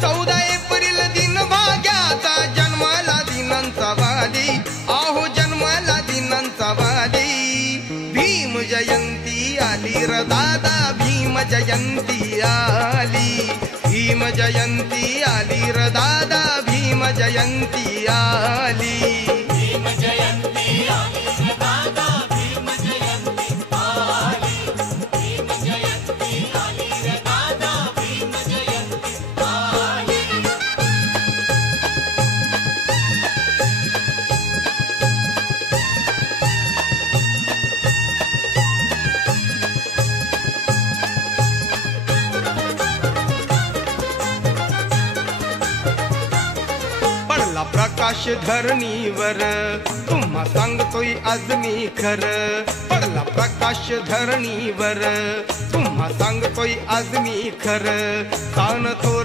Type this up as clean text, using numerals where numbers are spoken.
14 April दिन भाग्याचा जन्माला दिनांचा वाली, आहो जन्माला दिनांचा वाली। भीम जयंती आली र दादा, भीम जयंती आली, भीम जयंती आली र दादा, भीम जयंती आली। भीम जयंती आली रे दादा, भीम जयंती आली, भीम जयंती आली रे दादा, भीम जयंती आली। पडला प्रकाश धरणीवर, तुम्हा सांगतोय आज मी खर। पडला प्रकाश धरणीवर, तुम्हा सांगतोय आज मी खर। कान थोर